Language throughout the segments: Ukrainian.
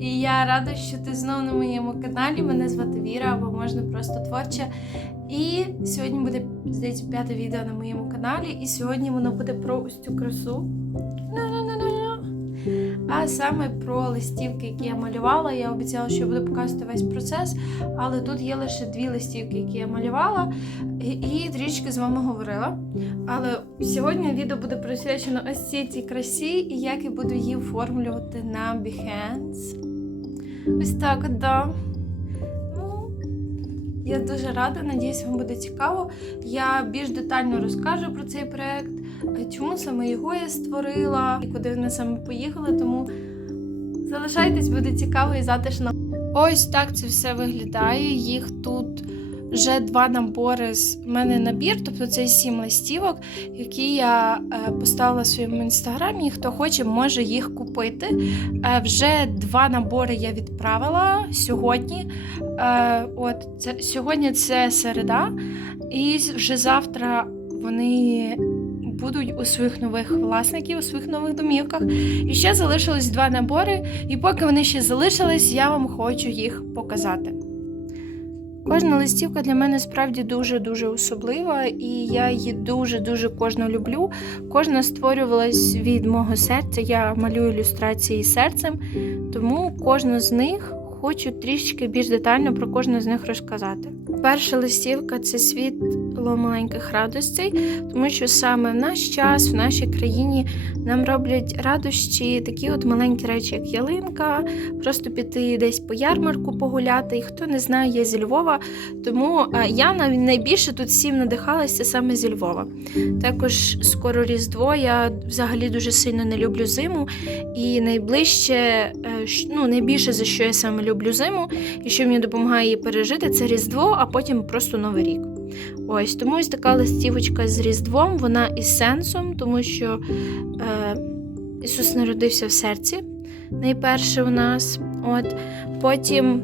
І я рада, що ти знову на моєму каналі. Мене звати Віра, або можна просто творча. І сьогодні буде, здається, п'яте відео на моєму каналі. І сьогодні воно буде про ось цю красу. Ну-ну-ну-ну. А саме про листівки, які я малювала. Я обіцяла, що буду показувати весь процес, але тут є лише дві листівки, які я малювала, і, трішки з вами говорила. Але сьогодні відео буде присвячено ось цій цій красі і як я буду її оформлювати на Behance. Ось так, да. Ну, я дуже рада, надіюсь, вам буде цікаво. Я більш детально розкажу про цей проект, чому саме його я створила і куди вони саме поїхали, тому залишайтесь, буде цікаво і затишно. Ось так це все виглядає. Їх тут вже два набори з мене набір, тобто це сім листівок, які я е, поставила в своєму інстаграмі. Хто хоче, може їх купити. Е, Вже два набори я відправила сьогодні. Е, От це сьогодні це середа, і вже завтра вони. Будуть у своїх нових власників, у своїх нових домівках. І ще залишилось два набори, і поки вони ще залишились, я вам хочу їх показати. Кожна листівка для мене справді дуже-дуже особлива, і я її дуже-дуже кожну люблю. Кожна створювалась від мого серця. Я малюю ілюстрації серцем, тому кожну з них хочу трішки більш детально про кожну з них розказати. Перша листівка це світло маленьких радостей, тому що саме в наш час, в нашій країні нам роблять радощі такі от маленькі речі, як ялинка, просто піти десь по ярмарку погуляти. І хто не знає, я зі Львова, тому е, я найбільше тут всім надихалася саме зі Львова. Також скоро Різдво. Я взагалі дуже сильно не люблю зиму. І найближче, е, ну найбільше за що я саме люблю зиму, і що мені допомагає її пережити, це Різдво, а потім просто Новий рік. Ось тому ось така листівочка з Різдвом, вона із сенсом, тому що е, Ісус народився в серці. Найперше у нас. От потім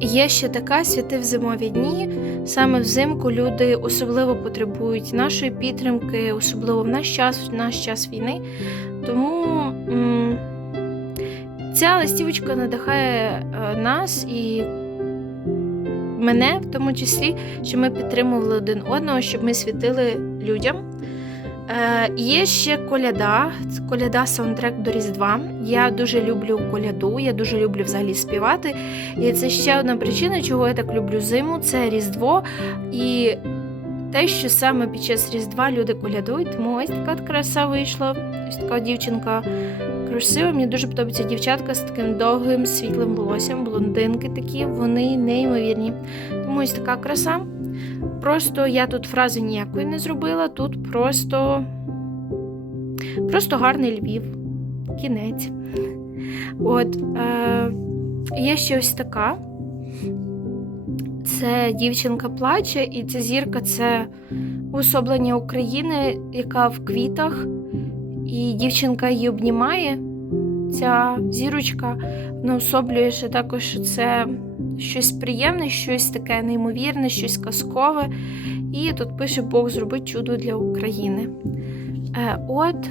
є ще така святи в зимові дні. Саме взимку люди особливо потребують нашої підтримки, особливо в наш час, в наш час війни. Тому ця листівочка надихає е, нас і мене, в тому числі, що ми підтримували один одного, щоб ми світили людям. Е, є ще коляда, коляда саундтрек до Різдва. Я дуже люблю коляду, я дуже люблю взагалі співати. І це ще одна причина, чого я так люблю зиму це Різдво. І те, що саме під час Різдва люди колядують, тому ось така от краса вийшла. Ось така дівчинка красива. Мені дуже подобається дівчатка з таким довгим світлим волоссям, блондинки такі, вони неймовірні. Тому ось така краса. Просто я тут фрази ніякої не зробила, тут просто, просто гарний Львів. Кінець. От, е, є ще ось така. Це дівчинка плаче, і ця зірка це уособлення України, яка в квітах, і дівчинка її обнімає. Ця зірочка вона особлює ще також, що це щось приємне, щось таке неймовірне, щось казкове. І тут пише Бог зробить чудо для України. Е, от.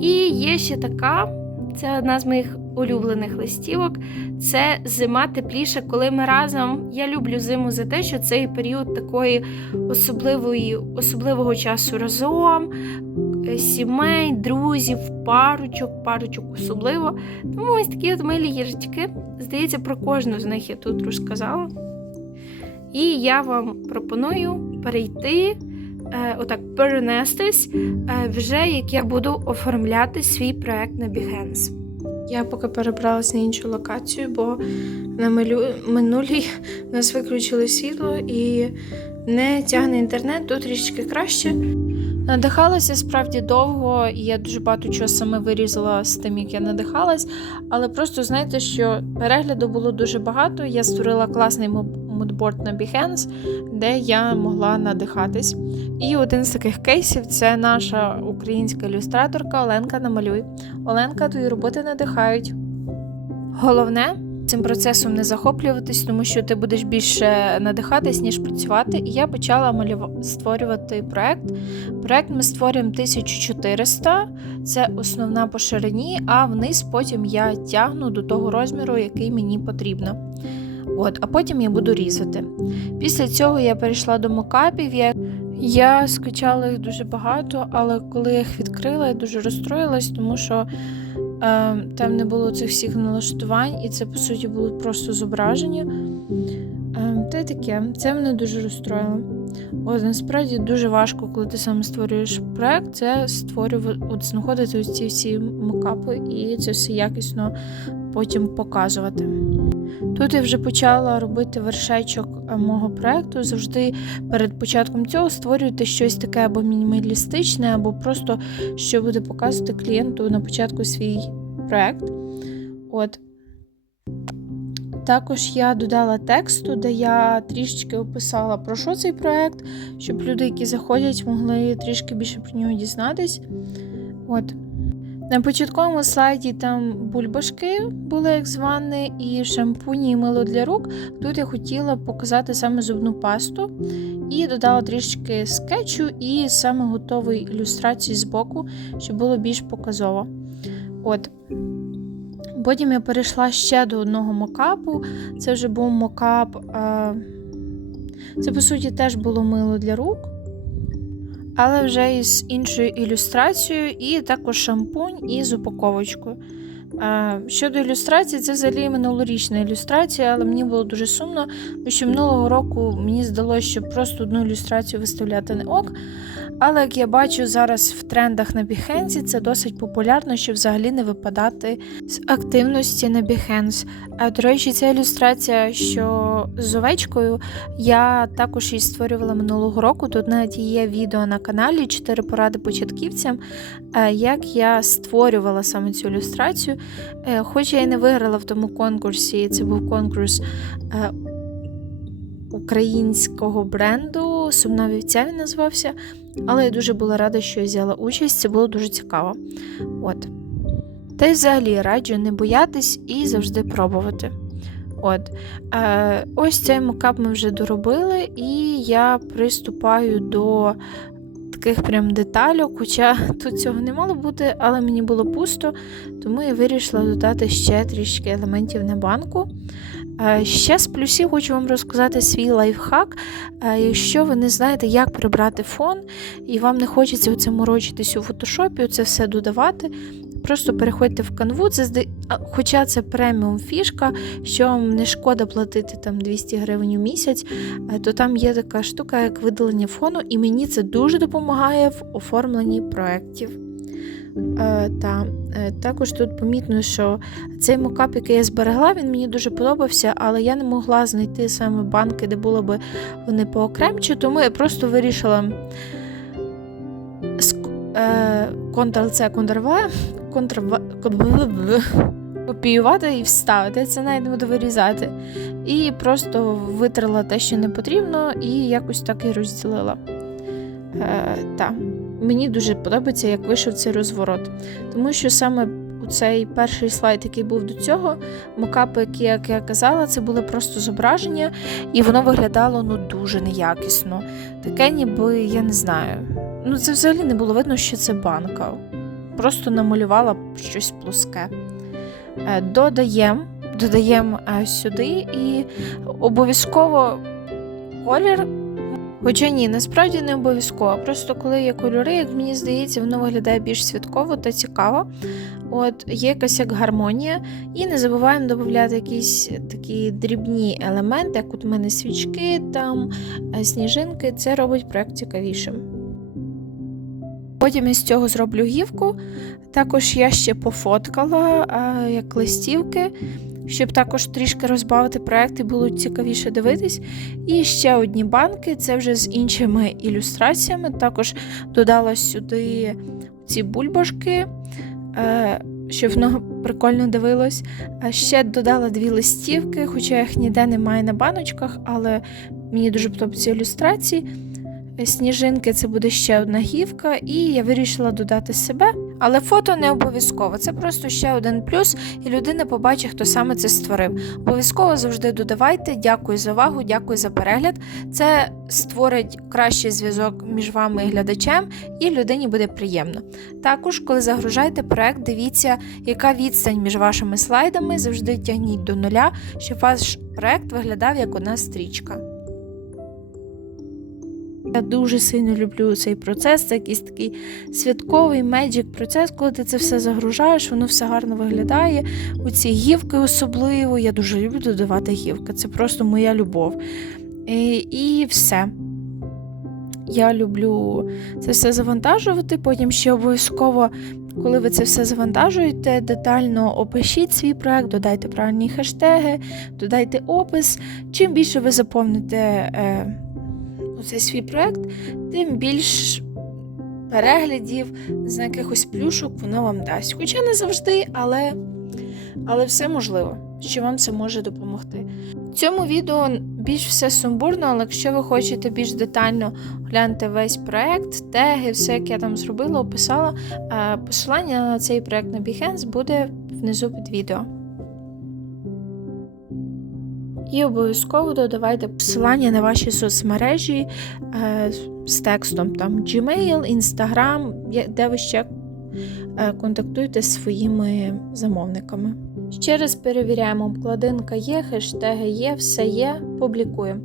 І є ще така, це одна з моїх улюблених листівок. Це зима тепліша, коли ми разом. Я люблю зиму за те, що цей період такої особливої, особливого часу разом, сімей, друзів, парочок, парочок особливо. Тому ось такі от милі їжачки. Здається, про кожну з них я тут розказала. І я вам пропоную перейти, е, отак перенестись, е, вже як я буду оформляти свій проект на Behance. Я поки перебралась на іншу локацію, бо на минулій нас виключили світло і не тягне інтернет, тут трішки краще. Надихалася справді довго, і я дуже багато чого саме вирізала з тим, як я надихалась. Але просто знаєте, що перегляду було дуже багато. Я створила класний мудборд на Behance, де я могла надихатись. І один з таких кейсів це наша українська ілюстраторка Оленка Намалюй. Оленка, твої роботи надихають. Головне цим процесом не захоплюватись, тому що ти будеш більше надихатись, ніж працювати. І я почала малюва- створювати проект. Проект ми створюємо 1400, це основна по ширині, а вниз потім я тягну до того розміру, який мені потрібно. От, а потім я буду різати. Після цього я перейшла до мокапів. Я, я скачала їх дуже багато, але коли я їх відкрила, я дуже розстроїлась, тому що там не було цих всіх налаштувань, і це, по суті, були просто зображення. Е, та й таке, це мене дуже розстроїло. От насправді дуже важко, коли ти сам створюєш проект, це створювати, от знаходити ці всі макапи і це все якісно потім показувати. Тут я вже почала робити вершечок е, мого проекту. Завжди перед початком цього створюйте щось таке або мінімалістичне, або просто що буде показувати клієнту на початку свій проект. От. Також я додала тексту, де я трішечки описала про що цей проект, щоб люди, які заходять, могли трішки більше про нього дізнатись. От. На початковому слайді там бульбашки були як звані, і шампуні, і мило для рук. Тут я хотіла показати саме зубну пасту і додала трішки скетчу і саме готової ілюстрації з боку, щоб було більш показово. От. Потім я перейшла ще до одного мокапу. Це вже був мокап. Е... Це, по суті, теж було мило для рук але вже із іншою ілюстрацією, і також шампунь із упаковочкою. Е, Щодо ілюстрації, це взагалі минулорічна ілюстрація, але мені було дуже сумно, тому що минулого року мені здалося, що просто одну ілюстрацію виставляти не ок. Але як я бачу зараз в трендах на Behance, це досить популярно, щоб взагалі не випадати з активності на Behance. До речі, ця ілюстрація, що з овечкою, я також її створювала минулого року. Тут навіть є відео на каналі 4 поради початківцям, е, як я створювала саме цю ілюстрацію. Е, Хоч я і не виграла в тому конкурсі, це був конкурс е, українського бренду, сумна вівця він називався. Але я дуже була рада, що я взяла участь, це було дуже цікаво. От. Та й взагалі раджу не боятись і завжди пробувати. От. Е, ось цей мокап ми вже доробили, і я приступаю до таких прям деталів, хоча тут цього не мало бути, але мені було пусто, тому я вирішила додати ще трішки елементів на банку. Е, Ще з плюсів хочу вам розказати свій лайфхак. Е, Якщо ви не знаєте, як прибрати фон, і вам не хочеться оце морочитись у фотошопі, це все додавати. Просто переходьте в канву, це зда- хоча це преміум фішка, що вам не шкода платити там 200 гривень у місяць, е, то там є така штука, як видалення фону, і мені це дуже допомагає в оформленні проєктів. Е, та, е, також тут помітно, що цей мокап, який я зберегла, він мені дуже подобався, але я не могла знайти саме банки, де було би вони поокремче, тому я просто вирішила Ctrl-C, Ctrl-V, Ctrl-V, копіювати і вставити. Це навіть не буду вирізати. І просто витрила те, що не потрібно, і якось так і розділила. Е, та. Мені дуже подобається, як вийшов цей розворот. Тому що саме у цей перший слайд, який був до цього, мокапи, які, як я казала, це були просто зображення, і воно виглядало ну дуже неякісно. Таке, ніби я не знаю. Ну, це взагалі не було видно, що це банка. Просто намалювала щось плоске. Е, Додаємо додаємо е, сюди і обов'язково колір. Хоча ні, насправді не обов'язково. Просто коли є кольори, як мені здається, воно виглядає більш святково та цікаво. От є якась як гармонія, і не забуваємо додати якісь такі дрібні елементи, як от у мене свічки, там е, сніжинки. Це робить проект цікавішим. Потім із цього зроблю гівку. Також я ще пофоткала а, як листівки, щоб також трішки розбавити проект і було цікавіше дивитись. І ще одні банки, це вже з іншими ілюстраціями. Також додала сюди ці бульбашки, е, щоб воно прикольно дивилось. А ще додала дві листівки, хоча їх ніде немає на баночках, але мені дуже подобаються ілюстрації. Сніжинки це буде ще одна гівка, і я вирішила додати себе. Але фото не обов'язково. Це просто ще один плюс, і людина побачить, хто саме це створив. Обов'язково завжди додавайте. Дякую за увагу, дякую за перегляд. Це створить кращий зв'язок між вами і глядачем, і людині буде приємно. Також, коли загружаєте проект, дивіться, яка відстань між вашими слайдами. Завжди тягніть до нуля, щоб ваш проект виглядав як одна стрічка. Я дуже сильно люблю цей процес. Це якийсь такий святковий меджик процес, коли ти це все загружаєш, воно все гарно виглядає. У ці гівки особливо. Я дуже люблю додавати гівки. Це просто моя любов. І, і все. Я люблю це все завантажувати. Потім ще обов'язково, коли ви це все завантажуєте, детально опишіть свій проект, додайте правильні хештеги, додайте опис. Чим більше ви заповните. Е, оцей свій проект, тим більш переглядів, з якихось плюшок воно вам дасть. Хоча не завжди, але, але все можливо, що вам це може допомогти. В цьому відео більш все сумбурно, але якщо ви хочете більш детально глянути весь проект, теги, все, як я там зробила, описала, е, посилання на цей проект на Behance буде внизу під відео. І обов'язково додавайте посилання на ваші соцмережі е, з текстом там Gmail, Instagram, де ви ще е, контактуєте з своїми замовниками. Ще раз перевіряємо, обкладинка є, хештеги є, все є, публікуємо.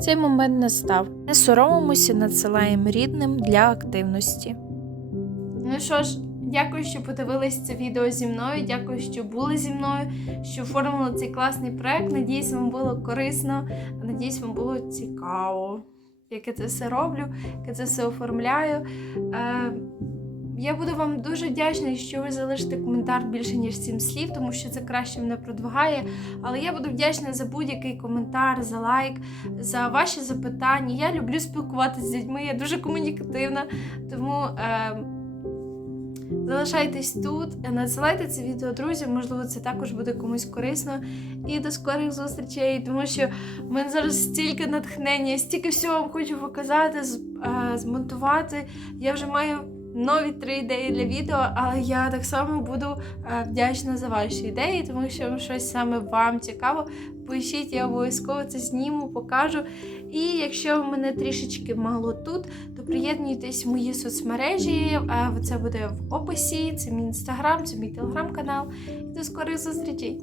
Цей момент настав. Не соромимося, надсилаємо рідним для активності. Ну що ж, дякую, що подивились це відео зі мною. Дякую, що були зі мною, що оформили цей класний проект. Надіюсь, вам було корисно. Надіюсь, вам було цікаво, як я це все роблю, як я це все оформляю. Е, я буду вам дуже вдячна, якщо ви залишите коментар більше, ніж 7 слів, тому що це краще мене продвигає. Але я буду вдячна за будь-який коментар, за лайк, за ваші запитання. Я люблю спілкуватися з людьми, я дуже комунікативна. Тому е, залишайтесь тут, надсилайте це відео друзям, можливо, це також буде комусь корисно. І до скорих зустрічей, тому що в мене зараз стільки натхнення, стільки всього вам хочу показати, е, змонтувати. Я вже маю нові три ідеї для відео, але я так само буду е, вдячна за ваші ідеї, тому що щось саме вам цікаво. Пишіть, я обов'язково це зніму, покажу. І якщо мене трішечки мало тут, то приєднуйтесь в мої соцмережі. е, Це буде в описі, це мій інстаграм, це мій телеграм-канал. І до скорих зустрічей!